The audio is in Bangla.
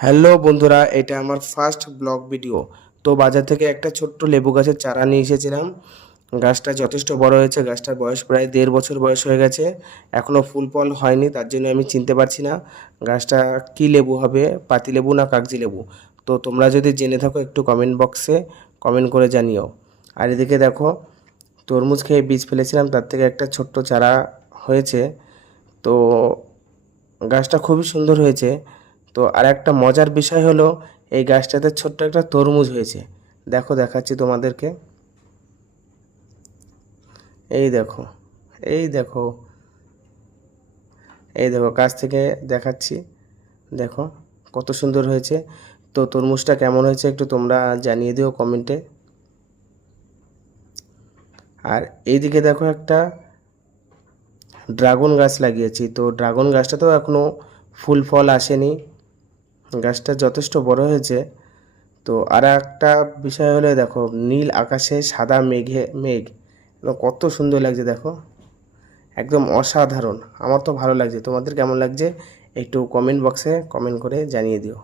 হ্যালো বন্ধুরা, এটা আমার ফার্স্ট ব্লগ ভিডিও। তো বাজার থেকে একটা ছোট্ট লেবু গাছের চারা নিয়ে এসেছিলাম। গাছটা যথেষ্ট বড় হয়েছে, গাছটার বয়স প্রায় 1.5 বছর বয়স হয়ে গেছে। এখনও ফুল ফল হয়নি, তার জন্য আমি চিনতে পারছি না গাছটা কী লেবু হবে, পাতিলেবু না কাগজি লেবু। তো তোমরা যদি জেনে থাকো একটু কমেন্ট বক্সে কমেন্ট করে জানিও। আর এদিকে দেখো, তরমুজ খেয়ে বীজ ফেলেছিলাম, তার থেকে একটা ছোট্ট চারা হয়েছে। তো গাছটা খুবই সুন্দর হয়েছে। তো আর একটা মজার বিষয় হলো, এই গাছটাতে ছোট্ট একটা তরমুজ হয়েছে। দেখো, দেখাচ্ছি তোমাদেরকে। এই দেখো, এই দেখো, এই দেখো, কাছ থেকে দেখাচ্ছি। দেখো কত সুন্দর হয়েছে। তো তরমুজটা কেমন হয়েছে একটু তোমরা জানিয়ে দিও কমেন্টে। আর এইদিকে দেখো, একটা ড্রাগন গাছ লাগিয়েছি। তো ড্রাগন গাছটাতেও এখনও ফুল ফল আসেনি, গাছটা যথেষ্ট বড় হয়েছে। তো আর একটা বিষয় হলো, দেখো নীল আকাশে সাদা মেঘ এবং কত সুন্দর লাগছে। দেখো একদম অসাধারণ, আমার তো ভালো লাগছে। তোমাদের কেমন লাগছে একটু কমেন্ট বক্সে কমেন্ট করে জানিয়ে দিও।